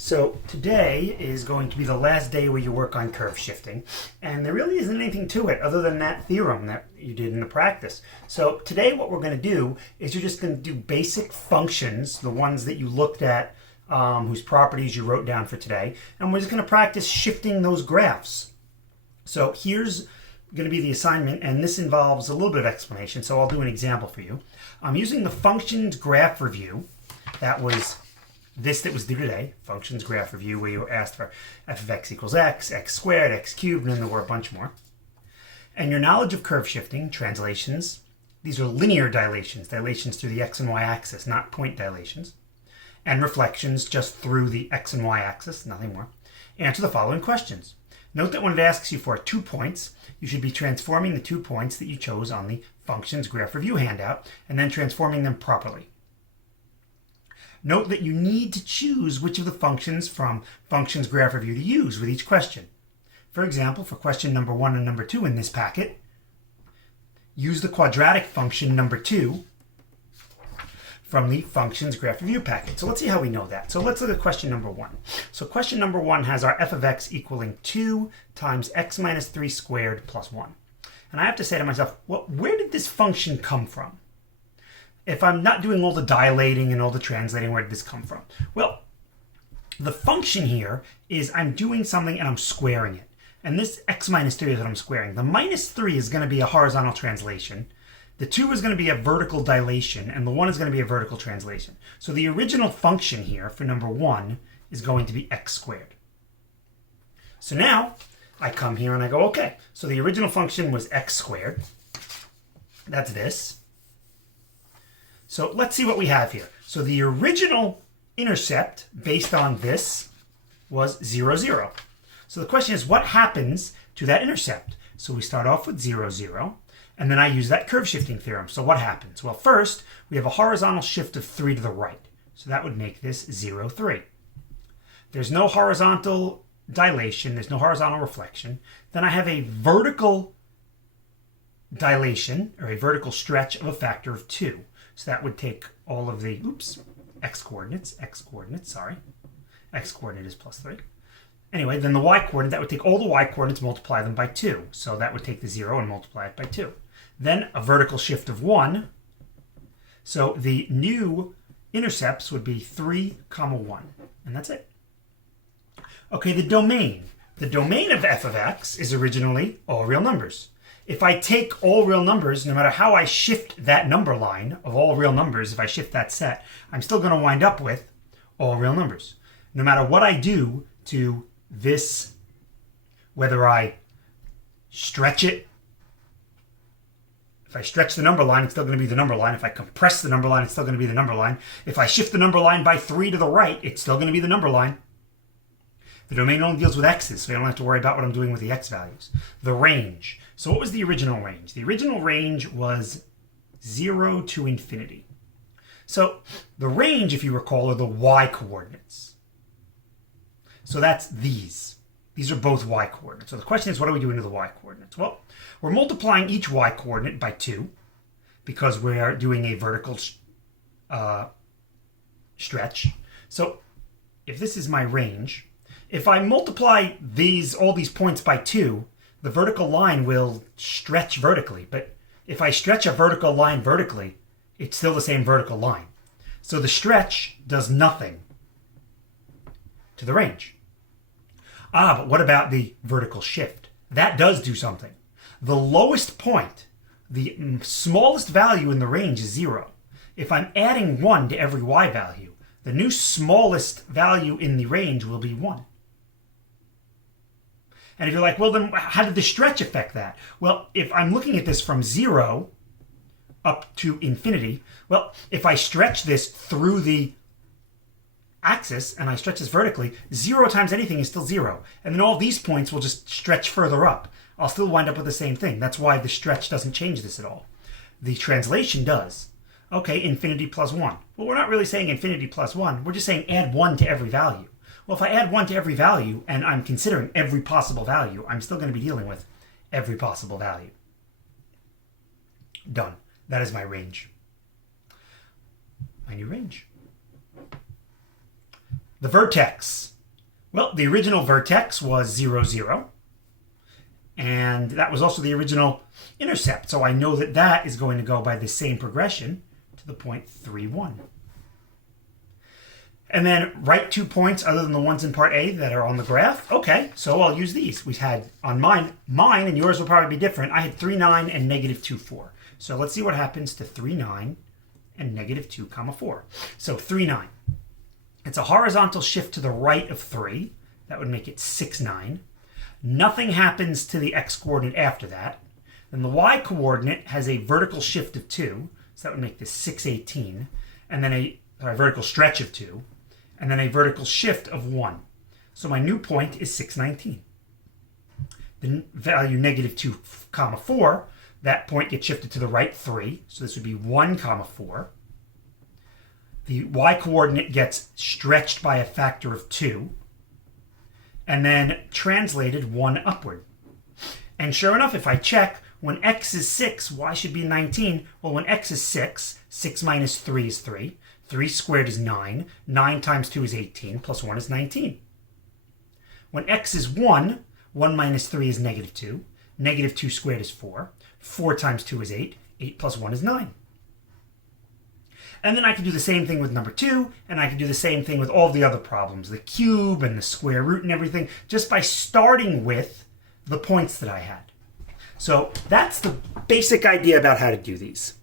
So today is going to be the last day where you work on curve shifting, and there really isn't anything to it other than that theorem that you did in the practice. So today what we're going to do is you're just going to do basic functions, the ones that you looked at, whose properties you wrote down for today, and we're just going to practice shifting those graphs. So here's going to be the assignment, and this involves a little bit of explanation, so I'll do an example for you. I'm using the functions graph review. That was that was due today, functions graph review, where you were asked for f of x equals x, x squared, x cubed, and then there were a bunch more. And your knowledge of curve shifting, translations, these are linear dilations, dilations through the x and y axis, not point dilations, and reflections just through the x and y axis, nothing more. Answer the following questions. Note that when it asks you for 2 points, you should be transforming the 2 points that you chose on the functions graph review handout, and then transforming them properly. Note that you need to choose which of the functions from functions graph review to use with each question. For example, for question number 1 and number 2 in this packet, use the quadratic function number 2 from the functions graph review packet. So let's see how we know that. So let's look at question number 1. So question number 1 has our f of x equaling 2 times x minus 3 squared plus 1. And I have to say to myself, well, where did this function come from? If I'm not doing all the dilating and all the translating, where did this come from? Well, the function here is I'm doing something and I'm squaring it. And this x minus 3 is what I'm squaring. The minus 3 is going to be a horizontal translation. The 2 is going to be a vertical dilation, and the 1 is going to be a vertical translation. So the original function here for number 1 is going to be x squared. So now I come here and I go, okay, so the original function was x squared. That's this. So let's see what we have here. So the original intercept based on this was 0, 0. So the question is, what happens to that intercept? So we start off with 0, 0, and then I use that curve shifting theorem. So what happens? Well, first, we have a horizontal shift of 3 to the right. So that would make this 0, 3. There's no horizontal dilation. There's no horizontal reflection. Then I have a vertical dilation, or a vertical stretch of a factor of 2. So that would take all of the, x coordinate is plus 3. Anyway, then the y coordinate, that would take all the y coordinates, multiply them by 2. So that would take the 0 and multiply it by 2. Then a vertical shift of 1. So the new intercepts would be 3, 1. And that's it. Okay, the domain. The domain of f of x is originally all real numbers. If I take all real numbers, no matter how I shift that number line of all real numbers, if I shift that set, I'm still going to wind up with all real numbers. No matter what I do to this, whether I stretch it, if I stretch the number line, it's still going to be the number line. If I compress the number line, it's still going to be the number line. If I shift the number line by 3 to the right, it's still going to be the number line. The domain only deals with x's, so I don't have to worry about what I'm doing with the x values. The range. So what was the original range? The original range was 0 to infinity. So the range, if you recall, are the y coordinates. So that's these. These are both y coordinates. So the question is, what are we doing to the y coordinates? Well, we're multiplying each y coordinate by 2 because we are doing a vertical stretch. So if this is my range, if I multiply all these points by 2, the vertical line will stretch vertically. But if I stretch a vertical line vertically, it's still the same vertical line. So the stretch does nothing to the range. But what about the vertical shift? That does do something. The lowest point, the smallest value in the range is 0. If I'm adding 1 to every y value, the new smallest value in the range will be 1. And if you're like, well, then how did the stretch affect that? Well, if I'm looking at this from 0 up to infinity, well, if I stretch this through the axis and I stretch this vertically, 0 times anything is still 0. And then all these points will just stretch further up. I'll still wind up with the same thing. That's why the stretch doesn't change this at all. The translation does. Okay, infinity plus 1. Well, we're not really saying infinity plus 1. We're just saying add 1 to every value. Well, if I add 1 to every value, and I'm considering every possible value, I'm still going to be dealing with every possible value. Done. That is my range. My new range. The vertex. Well, the original vertex was 0, 0. And that was also the original intercept. So I know that that is going to go by the same progression to the point 3, 1. And then write 2 points other than the ones in part A that are on the graph. Okay, so I'll use these. We had on mine and yours will probably be different. I had 3, 9 and negative 2, 4. So let's see what happens to 3, 9 and negative 2, 4. So 3, 9. It's a horizontal shift to the right of 3. That would make it 6, 9. Nothing happens to the x-coordinate after that. Then the y-coordinate has a vertical shift of 2. So that would make this 6, 18. And then a vertical stretch of 2. And then a vertical shift of 1. So my new point is 6, 19. The value negative 2, 4, that point gets shifted to the right 3. So this would be 1, 4. The y-coordinate gets stretched by a factor of 2. And then translated 1 upward. And sure enough, if I check, when x is 6, y should be 19. Well, when x is 6, 6 minus 3 is 3. 3 squared is 9. 9 times 2 is 18. Plus 1 is 19. When x is 1, 1 minus 3 is negative 2. Negative 2 squared is 4. 4 times 2 is 8. 8 plus 1 is 9. And then I can do the same thing with number 2, and I can do the same thing with all the other problems, the cube and the square root and everything, just by starting with the points that I had. So that's the basic idea about how to do these.